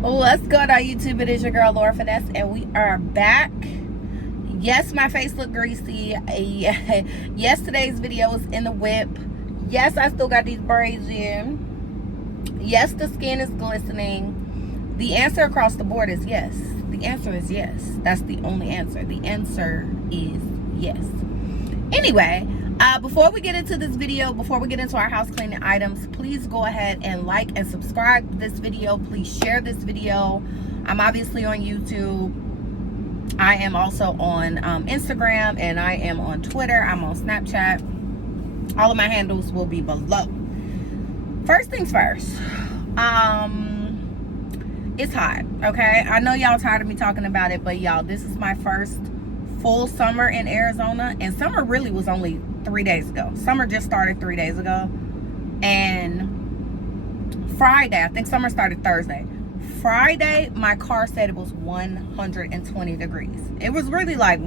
What's going on YouTube? It is your girl Laura Finesse and we are back. Yes, my face looked greasy. Yes, today's video was in the whip. Yes, I still got these braids in. Yes, the skin is glistening. The answer across the board is yes. The answer is yes. That's the only answer. The answer is yes. Anyway, before we get into this video, before we get into our house cleaning items, please go ahead and like and subscribe to this video. Please share this video. I'm obviously on YouTube. I am also on Instagram, and I am on Twitter. I'm on Snapchat. All of my handles will be below. First things first, it's hot, okay? I know y'all tired of me talking about it, but y'all, this is my first full summer in Arizona, and summer really was only 3 days ago. Summer just started 3 days ago, and Friday, I think summer started Thursday. Friday, my car said it was 120 degrees. It was really like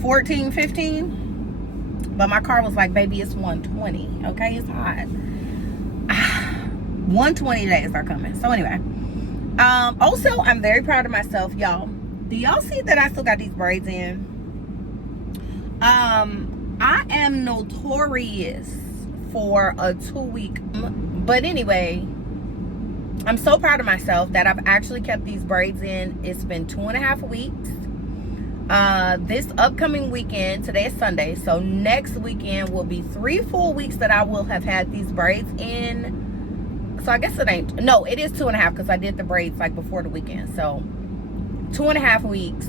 14, 15, but my car was like, baby, it's 120, okay? It's hot. 120 days are coming. So anyway, also, I'm very proud of myself, y'all. Do y'all see that I still got these braids in? I am notorious for a 2-week, but anyway, I'm so proud of myself that I've actually kept these braids in. It's been 2.5 weeks. This upcoming weekend, today is Sunday, so next weekend will be 3 full weeks that I will have had these braids in. So I guess it ain't, no, it is 2.5 because I did the braids like before the weekend. So 2.5 weeks.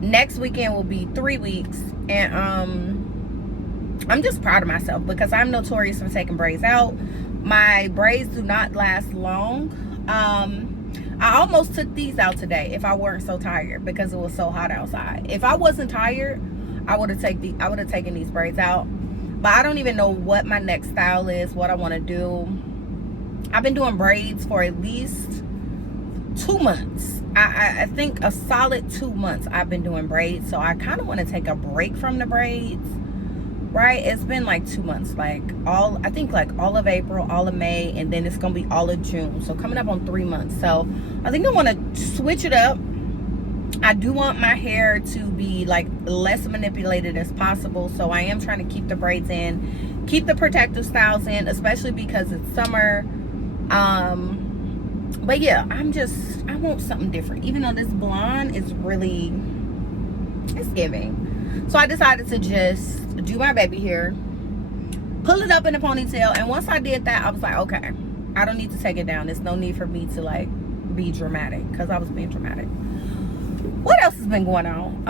Next weekend will be 3 weeks, and I'm just proud of myself because I'm notorious for taking braids out. My braids do not last long. I almost took these out today if I weren't so tired because it was so hot outside. If I wasn't tired, I would have taken these braids out. But I don't even know what my next style is, what I want to do. I've been doing braids for at least 2 months. I think a solid 2 months I've been doing braids. So I kind of want to take a break from the braids. Right, it's been like 2 months, like I think all of April, all of May, and then it's gonna be all of June. So coming up on 3 months. So I think I want to switch it up. I do want my hair to be like less manipulated as possible. So I am trying to keep the braids in, keep the protective styles in, especially because it's summer. But yeah, I want something different. Even though this blonde is really, it's giving. So I decided to just do my baby hair, pull it up in a ponytail, and once I did that, I was like, okay, I don't need to take it down. There's no need for me to like be dramatic, because I was being dramatic. What else has been going on?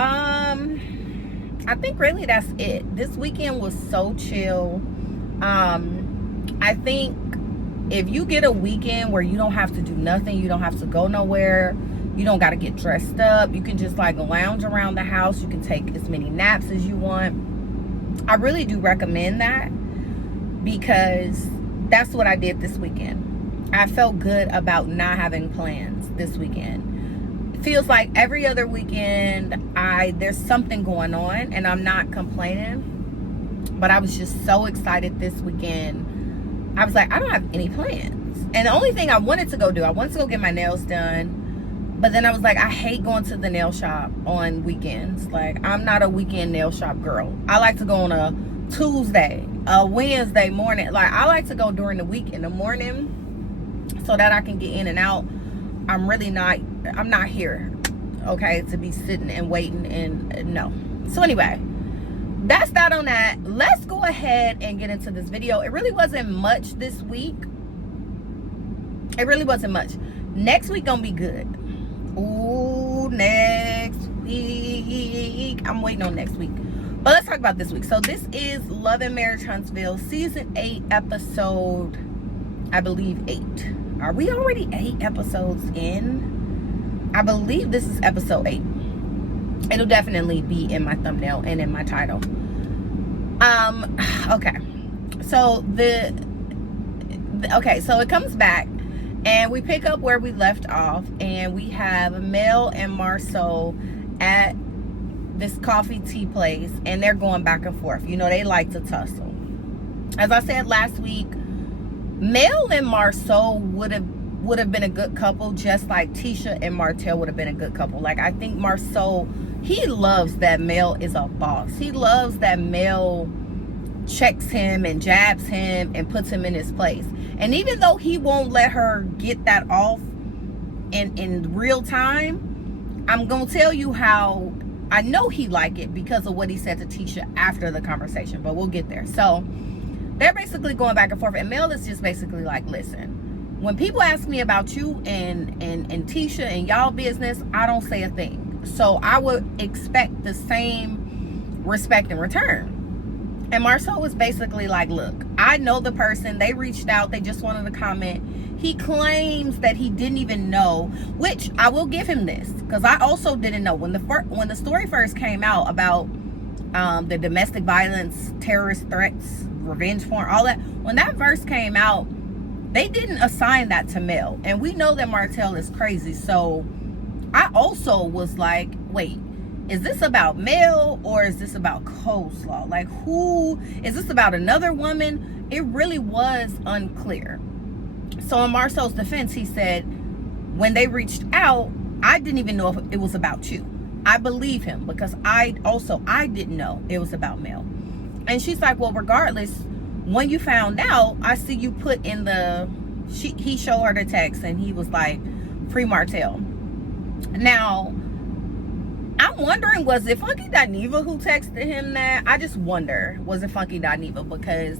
I think really that's it. This weekend was so chill. I think if you get a weekend where you don't have to do nothing, you don't have to go nowhere, you don't got to get dressed up, you can just like lounge around the house, you can take as many naps as you want. I really do recommend that because that's what I did this weekend. I felt good about not having plans this weekend. It feels like every other weekend there's something going on, and I'm not complaining, but I was just so excited this weekend. I was like, I don't have any plans, and the only thing I wanted to go do, I wanted to go get my nails done. But then I was like, I hate going to the nail shop on weekends. Like, I'm not a weekend nail shop girl. I like to go on a Tuesday, a Wednesday morning. Like, I like to go during the week in the morning so that I can get in and out. I'm not here, okay, to be sitting and waiting, and no. So anyway, that's that on that. Let's go ahead and get into this video. It really wasn't much this week. It really wasn't much. Next week gonna be good. Ooh, next week. I'm waiting on next week. But let's talk about this week. So this is Love and Marriage Huntsville, season 8, episode, I believe 8. Are we already 8 episodes in? I believe this is episode 8. It'll definitely be in my thumbnail and in my title. Okay. So so it comes back. And we pick up where we left off, and we have Mel and Marceau at this coffee tea place, and they're going back and forth. You know, they like to tussle. As I said last week, Mel and Marceau would have would have been a good couple, just like Tisha and Martell would have been a good couple. Like, I think Marceau, he loves that Mel is a boss. He loves that Mel checks him and jabs him and puts him in his place. And even though he won't let her get that off in real time, I'm gonna tell you how I know he liked it, because of what he said to Tisha after the conversation, but we'll get there. So they're basically going back and forth, and Mel is just basically like, listen, when people ask me about you and Tisha and y'all business, I don't say a thing. So I would expect the same respect in return. And Marceau was basically like, look, I know the person. They reached out. They just wanted to comment. He claims that he didn't even know, which I will give him this, because I also didn't know. When the story first came out about the domestic violence, terrorist threats, revenge porn, all that, when that verse came out, they didn't assign that to Mel. And we know that Martell is crazy. So I also was like, wait, is this about Mel or is this about coleslaw? Like, who is this about? Another woman? It really was unclear. So in Marceau's defense, he said, when they reached out, I didn't even know if it was about you. I believe him, because I didn't know it was about Mel. And she's like, well, regardless, when you found out, I see you put in he showed her the text, and he was like, free Martell. Now, I'm wondering, was it Funky Dineva who texted him that? I just wonder, was it Funky Dineva? Because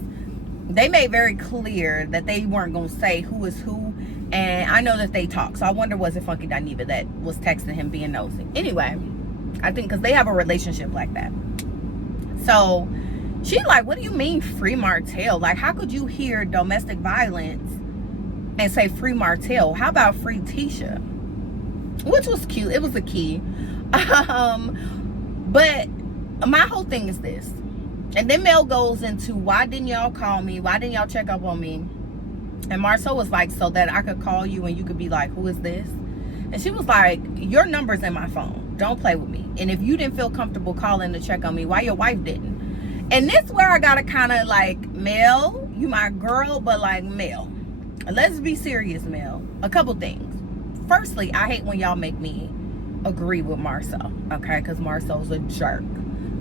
they made very clear that they weren't going to say who is who. And I know that they talk. So I wonder, was it Funky Dineva that was texting him being nosy? Anyway, I think because they have a relationship like that. So she's like, what do you mean free Martell? Like, how could you hear domestic violence and say free Martell? How about free Tisha? Which was cute. It was a key. But my whole thing is this. And then Mel goes into, why didn't y'all call me? Why didn't y'all check up on me? And Marceau was like, so that I could call you and you could be like, who is this? And she was like, your number's in my phone. Don't play with me. And if you didn't feel comfortable calling to check on me, why your wife didn't? And this where I gotta kind of like, Mel, you my girl, but like, Mel, let's be serious, Mel. A couple things. Firstly, I hate when y'all make me agree with Marceau, okay? Because Marceau's a jerk.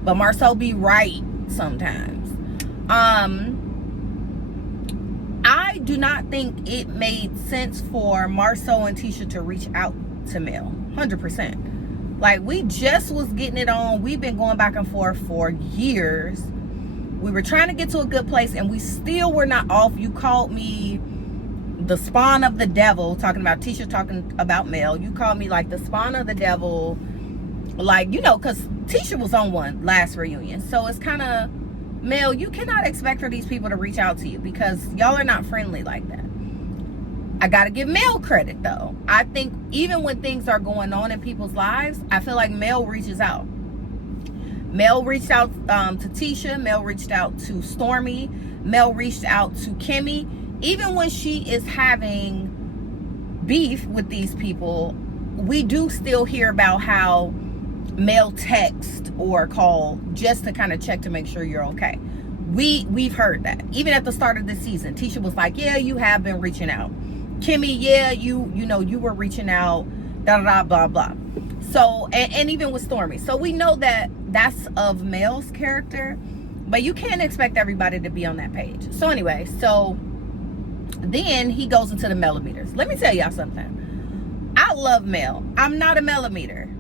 But Marceau be right sometimes. I do not think it made sense for Marceau and Tisha to reach out to Mel. 100%. Like, we just was getting it on. We've been going back and forth for years. We were trying to get to a good place, and we still were not off. You called me the spawn of the devil, talking about Tisha, talking about Mel. You called me like the spawn of the devil, like, you know, because Tisha was on one last reunion. So it's kind of, Mel, you cannot expect for these people to reach out to you, because y'all are not friendly like that. I gotta give Mel credit though. I think even when things are going on in people's lives, I feel like Mel reaches out. Mel reached out to Tisha. Mel reached out to Stormy. Mel reached out to Kimmy. Even when she is having beef with these people, we do still hear about how Mel text or call just to kind of check to make sure you're okay. We've heard that. Even at the start of the season, Tisha was like, yeah, you have been reaching out. Kimmy, yeah, you know, you were reaching out, da da da, blah blah. So, and even with Stormy. So we know that that's of Mel's character, but you can't expect everybody to be on that page. So anyway, so then he goes into the millimeters. Let me tell y'all something. I love Mel. I'm not a millimeter.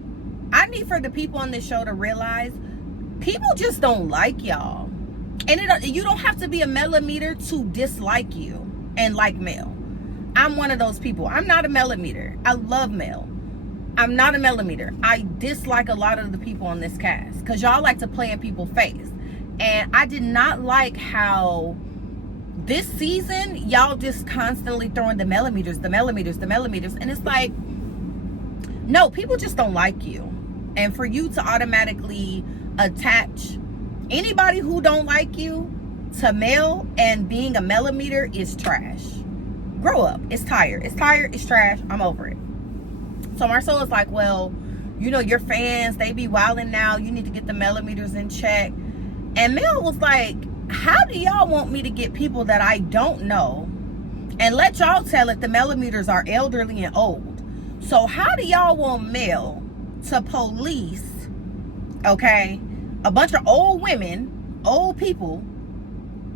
I need for the people on this show to realize people just don't like y'all. And you don't have to be a millimeter to dislike you and like Mel. I'm one of those people. I'm not a millimeter. I love Mel. I'm not a millimeter. I dislike a lot of the people on this cast because y'all like to play in people's face. And I did not like how this season, y'all just constantly throwing the millimeters. And it's like, no, people just don't like you. And for you to automatically attach anybody who don't like you to Mel and being a millimeter is trash. Grow up. It's tired. It's trash. I'm over it. So Marceau is like, well, you know, your fans, they be wilding now. You need to get the millimeters in check. And Mel was like, how do y'all want me to get people that I don't know And let y'all tell it, the millimeters are elderly and old. So how do y'all want Mel to police, okay, a bunch of old women, old people,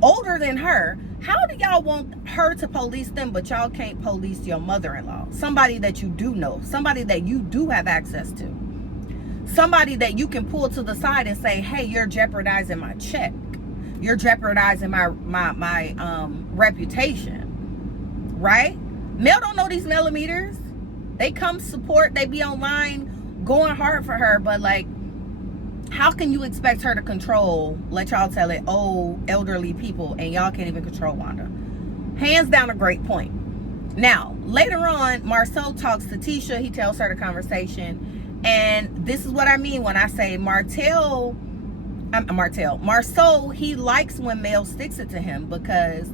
older than her? How do y'all want her to police them, but y'all can't police your mother-in-law? Somebody that you do know, somebody that you do have access to, somebody that you can pull to the side and say, hey, you're jeopardizing my check. You're jeopardizing my reputation, right? Mel don't know these millimeters. They come support, they be online going hard for her, but like, how can you expect her to control, let y'all tell it, old, elderly people, and y'all can't even control Wanda? Hands down a great point. Now, later on, Marceau talks to Tisha. He tells her the conversation. And this is what I mean when I say Marceau, he likes when Mel sticks it to him, because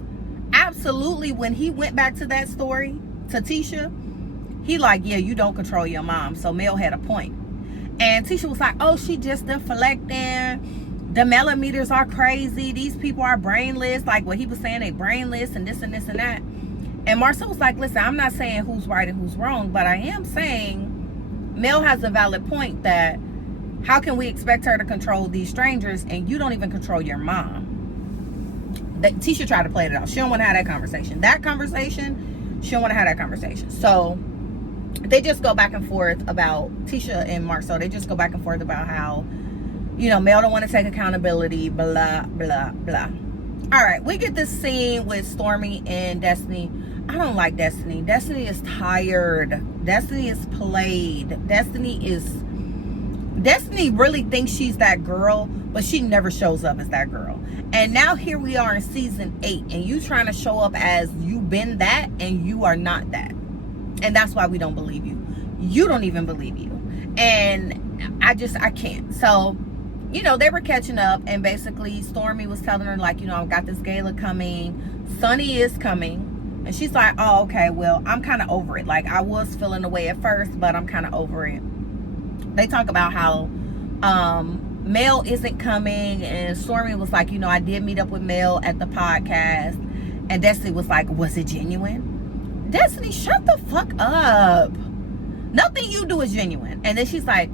absolutely when he went back to that story, to Tisha, he like, yeah, you don't control your mom. So Mel had a point. And Tisha was like, oh, she just deflecting. The millimeters are crazy. These people are brainless. Like what he was saying, they brainless and this and this and that. And Marceau was like, listen, I'm not saying who's right and who's wrong, but I am saying Mel has a valid point that how can we expect her to control these strangers and you don't even control your mom? Tisha tried to play it out. She don't want to have that conversation. She don't want to have that conversation. So they just go back and forth about Tisha and Marceau. They just go back and forth about how, you know, Mel don't want to take accountability, blah, blah, blah. All right, we get this scene with Stormy and Destiny. I don't like Destiny. Destiny is tired. Destiny is played. Destiny really thinks she's that girl, but she never shows up as that girl. And now here we are in season 8, and you trying to show up as you been that, and you are not that. And that's why we don't believe you. You don't even believe you. And I can't. So, you know, they were catching up, and basically Stormy was telling her, like, you know, I've got this gala coming. Sonny is coming. And she's like, oh, okay, well, I'm kind of over it. Like, I was feeling the way at first, but I'm kind of over it. They talk about how Mel isn't coming, and Stormy was like, you know, I did meet up with Mel at the podcast. And Destiny was like, was it genuine? Destiny, shut the fuck up. Nothing you do is genuine. And then she's like,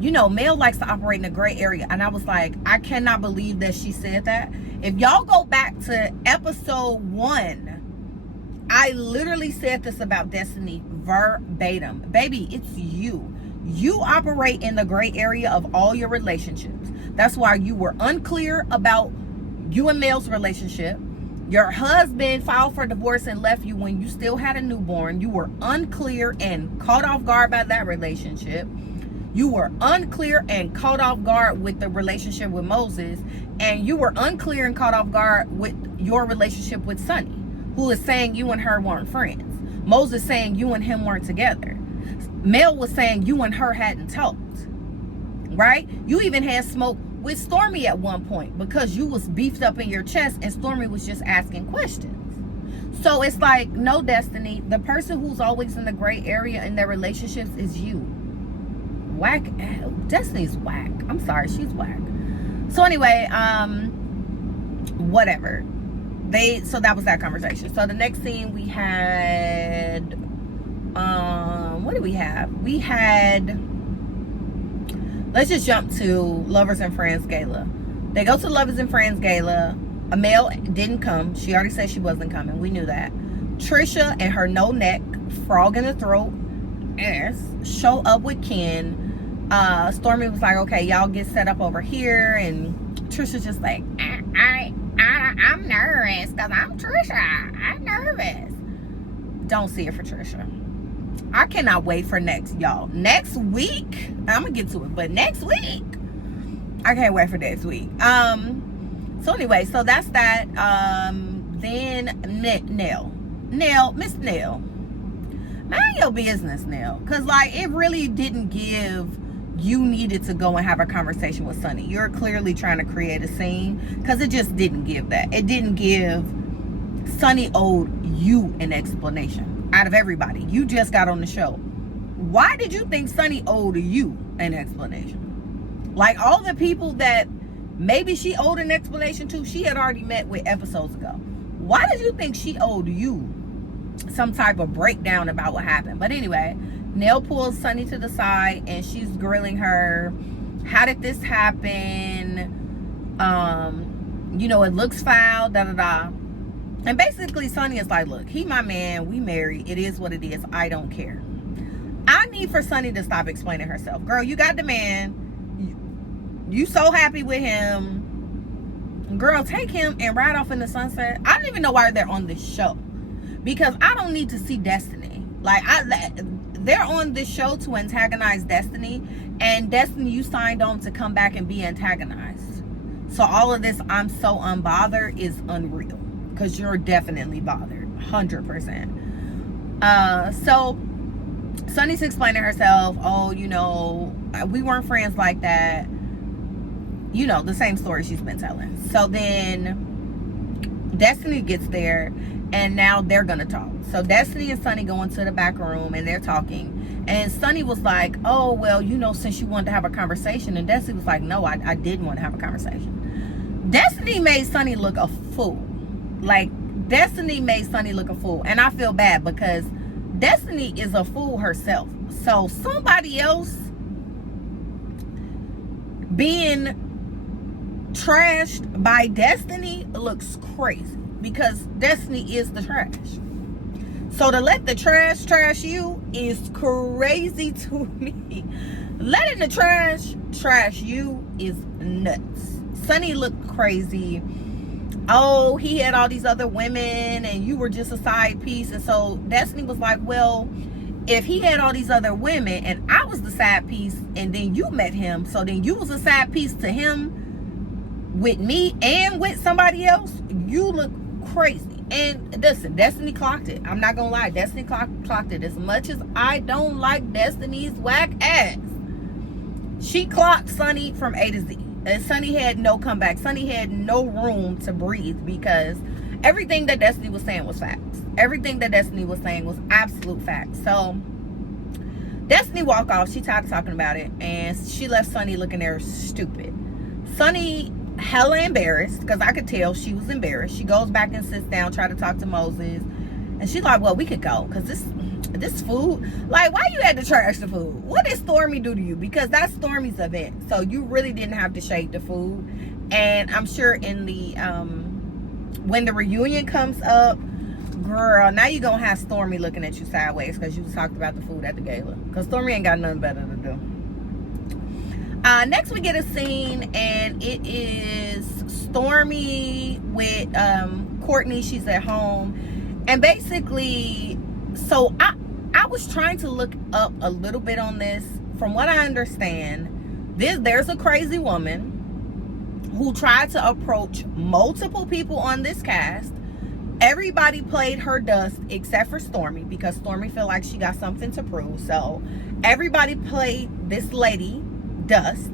you know, Mel likes to operate in a gray area. And I was like, I cannot believe that she said that. If y'all go back to episode 1, I literally said this about Destiny verbatim. Baby, it's you. You operate in the gray area of all your relationships. That's why you were unclear about you and Mel's relationship. Your husband filed for divorce and left you when you still had a newborn. You were unclear and caught off guard by that relationship. You were unclear and caught off guard with the relationship with Moses. And you were unclear and caught off guard with your relationship with Sonny, who is saying you and her weren't friends. Moses saying you and him weren't together. Mel was saying you and her hadn't talked. Right? You even had smoke with Stormy at one point because you was beefed up in your chest and Stormy was just asking questions. So it's like, no, Destiny, the person who's always in the gray area in their relationships is you. Whack. Destiny's whack. I'm sorry, she's whack. So anyway, whatever. So that was that conversation. So the next scene we had, what did we have? We had, let's just jump to Lovers and Friends Gala. They go to Lovers and Friends Gala. Mel didn't come. She already said she wasn't coming. We knew that. Trisha and her no neck, frog in the throat ass show up with Ken. Stormy was like, okay, y'all get set up over here. And Trisha's just like, I'm nervous because I'm Trisha. I'm nervous. Don't see it for Trisha. I cannot wait for next week. I'm gonna get to it, but next week, I can't wait for next week. So anyway, so that's that. Then Miss Nell, mind your business, Nell, because like it really didn't give. You needed to go and have a conversation with Sonny. You're clearly trying to create a scene because it just didn't give that. It didn't give. Sonny owed you an explanation out of everybody. You just got on the show. Why did you think Sonny owed you an explanation? Like all the people that maybe she owed an explanation to, she had already met with episodes ago. Why did you think she owed you some type of breakdown about what happened. But anyway, Nell pulls Sunny to the side and she's grilling her. How did this happen? You know, it looks foul, da da da. And basically Sunny is like, look, he my man, we married, it is what it is, I don't care. I need for Sunny to stop explaining herself. Girl, you got the man, you so happy with him, girl, take him and ride off in the sunset. I don't even know why they're on this show, because I don't need to see Destiny. Like, they're on this show to antagonize Destiny, and Destiny, you signed on to come back and be antagonized. So all of this I'm so unbothered is unreal, because you're definitely bothered 100%. So Sunny's explaining herself, oh, you know, we weren't friends like that, you know, the same story she's been telling. So then Destiny gets there and now they're gonna talk. So Destiny and Sunny go into the back room and they're talking, and Sunny was like, oh, well, you know, since you wanted to have a conversation. And Destiny was like, no, I didn't want to have a conversation. Destiny made Sunny look a fool. Like, Destiny made Sunny look a fool. And I feel bad, because Destiny is a fool herself. So somebody else being trashed by Destiny looks crazy, because Destiny is the trash. So to let the trash you is crazy to me. Letting the trash you is nuts. Sunny looked crazy. Oh, he had all these other women and you were just a side piece. And so Destiny was like, well, if he had all these other women and I was the side piece, and then you met him, so then you was a side piece to him with me and with somebody else, you look crazy. And listen, Destiny clocked it. I'm not gonna lie, Destiny clocked it. As much as I don't like Destiny's whack ass, she clocked Sunny from A to Z. And Sunny had no comeback. Sunny had no room to breathe, because everything that Destiny was saying was facts. Everything that Destiny was saying was absolute facts. So Destiny walked off. She tired of talking about it, and she left Sunny looking there stupid. Sunny hella embarrassed, because I could tell she was embarrassed. She goes back and sits down, try to talk to Moses, and she's like, well, we could go, because this food, like, why you had to trash the food? What did Stormy do to you? Because that's Stormy's event, so you really didn't have to shake the food. And I'm sure in the when the reunion comes up, girl, now you're gonna have Stormy looking at you sideways because you talked about the food at the gala, because Stormy ain't got nothing better to do. Next we get a scene, and it is Stormy with Courtney. She's at home, and basically, so I was trying to look up a little bit on this. From what I understand, there's a crazy woman who tried to approach multiple people on this cast. Everybody played her dust except for Stormy, because Stormy felt like she got something to prove. So everybody played this lady dust.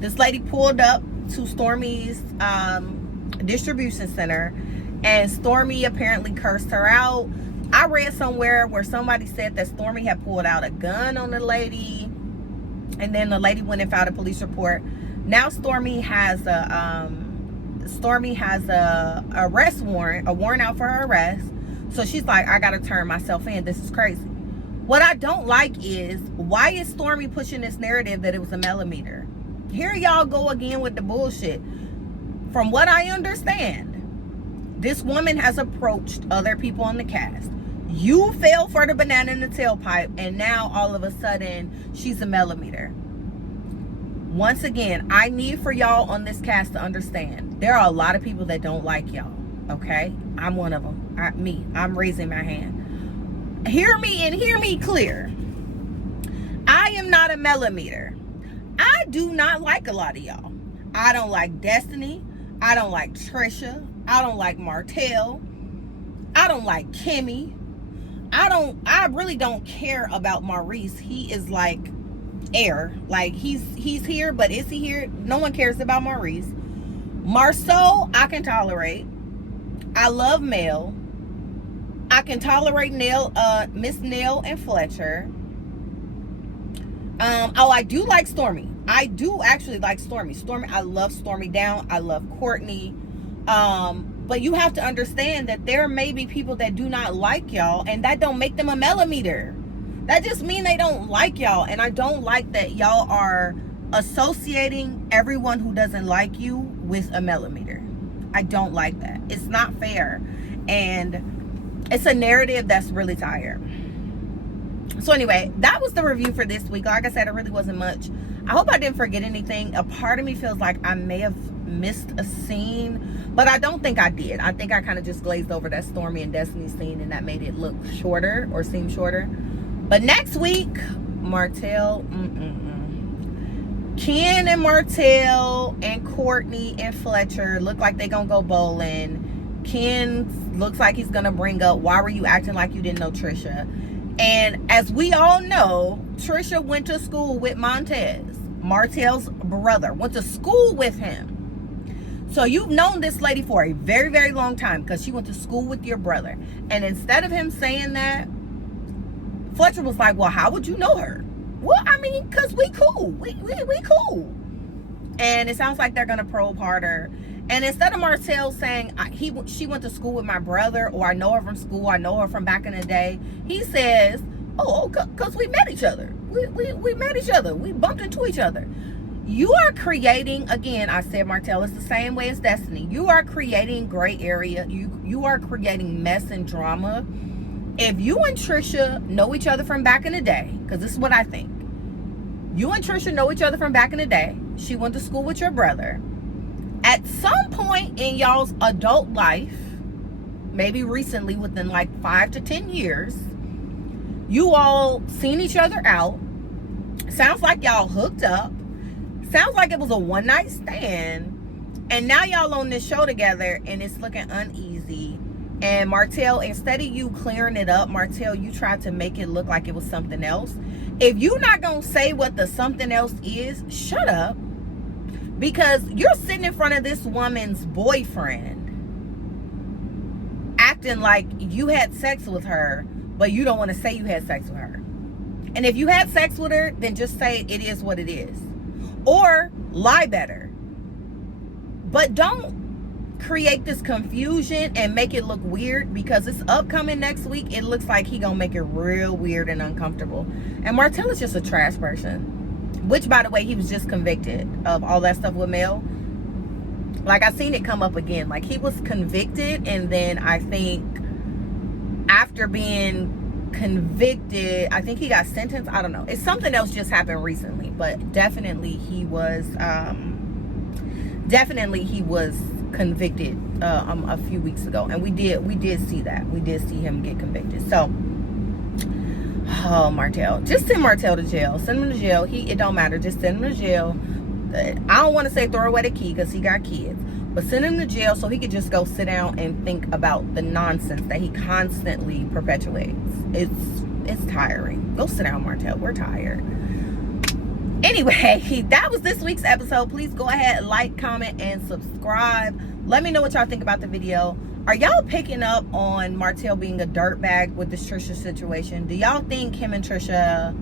This lady pulled up to Stormy's distribution center, and Stormy apparently cursed her out. I read somewhere where somebody said that Stormy had pulled out a gun on the lady, and then the lady went and filed a police report. Now Stormy has a arrest warrant, a warrant out for her arrest. So she's like, I gotta turn myself in. This is crazy. What I don't like is, why is Stormy pushing this narrative that it was a millimeter? Here y'all go again with the bullshit. From what I understand, this woman has approached other people on the cast. You fell for the banana in the tailpipe, and now all of a sudden she's a millimeter. Once again, I need for y'all on this cast to understand, there are a lot of people that don't like y'all, okay? I'm one of them. I'm raising my hand. Hear me, and hear me clear. I am not a millimeter. I do not like a lot of y'all. I don't like Destiny. I don't like Trisha. I don't like Martell. I don't like Kimmy. I really don't care about Maurice. He is like air. Like, he's here, but is he here? No one cares about Maurice. Marceau, I can tolerate. I love Mel. I can tolerate Miss Nell and Fletcher. I do like Stormy. I do actually like Stormy. I love Stormy Down. I love Courtney. But you have to understand that there may be people that do not like y'all, and that don't make them a millimeter. That just mean they don't like y'all. And I don't like that y'all are associating everyone who doesn't like you with a millimeter. I don't like that. It's not fair. And it's a narrative that's really tired. So anyway, that was the review for this week. Like I said, it really wasn't much. I hope I didn't forget anything. A part of me feels like I may have missed a scene, but I don't think I did. I think I kind of just glazed over that Stormy and Destiny scene, and that made it look shorter or seem shorter. But next week, Martell, Ken and Martell and Courtney and Fletcher look like they're gonna go bowling. Ken looks like he's gonna bring up, why were you acting like you didn't know Trisha? And as we all know, Trisha went to school with Montez, Martell's brother, went to school with him. So you've known this lady for a very, very long time because she went to school with your brother. And instead of him saying that, Fletcher was like, well, how would you know her? Well, I mean, because we cool. We cool. And it sounds like they're going to probe harder. And instead of Martell saying, she went to school with my brother, or I know her from school, I know her from back in the day, he says, oh, because we met each other. We met each other. We bumped into each other. You are creating, again, I said Martell is the same way as Destiny. You are creating gray area. You are creating mess and drama. If you and Trisha know each other from back in the day, because this is what I think. You and Trisha know each other from back in the day. She went to school with your brother. At some point in y'all's adult life, maybe recently within like 5 to 10 years, you all seen each other out. Sounds like y'all hooked up. Sounds like it was a one-night stand. And now y'all on this show together and it's looking uneasy. And Martell, instead of you clearing it up, Martell, you tried to make it look like it was something else. If you're not going to say what the something else is, shut up. Because you're sitting in front of this woman's boyfriend acting like you had sex with her, but you don't want to say you had sex with her. And if you had sex with her, then just say it is what it is. Or lie better. But don't create this confusion and make it look weird, because it's upcoming next week. It looks like he gonna make it real weird and uncomfortable. And Martell is just a trash person. Which, by the way, he was just convicted of all that stuff with Mel. Like, I seen it come up again. Like, he was convicted, and then I think after being convicted, I think he got sentenced. I don't know. It's something else just happened recently, but definitely he was convicted a few weeks ago, and we did see that. We did see him get convicted. So, oh, Martell, just send Martell to jail. Send him to jail. It don't matter. Just send him to jail. I don't want to say throw away the key because he got kids, but send him to jail so he could just go sit down and think about the nonsense that he constantly perpetuates. It's tiring. Go sit down, Martell. We're tired. Anyway, that was this week's episode. Please go ahead, like, comment, and subscribe. Let me know what y'all think about the video. Are y'all picking up on Martell being a dirtbag with this Trisha situation? Do y'all think him and Trisha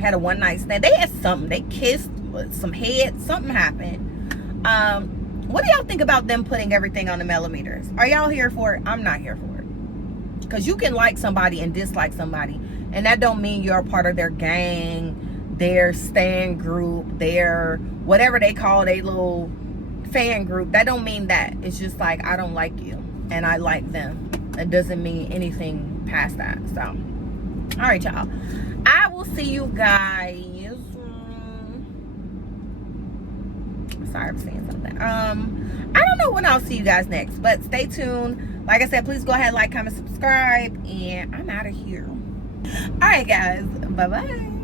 had a one-night stand? They had something. They kissed, some head, something happened. What do y'all think about them putting everything on the millimeters? Are y'all here for it? I'm not here for it. Because you can like somebody and dislike somebody, and that don't mean you're a part of their gang, their stan group, their whatever they call their little fan group. That don't mean that. It's just like, I don't like you and I like them. It doesn't mean anything past that. So, all right, y'all, I will see you guys. Sorry, I'm saying something. I don't know when I'll see you guys next, but stay tuned. Like I said, please go ahead, like, comment, subscribe, and I'm out of here. All right, guys, bye bye.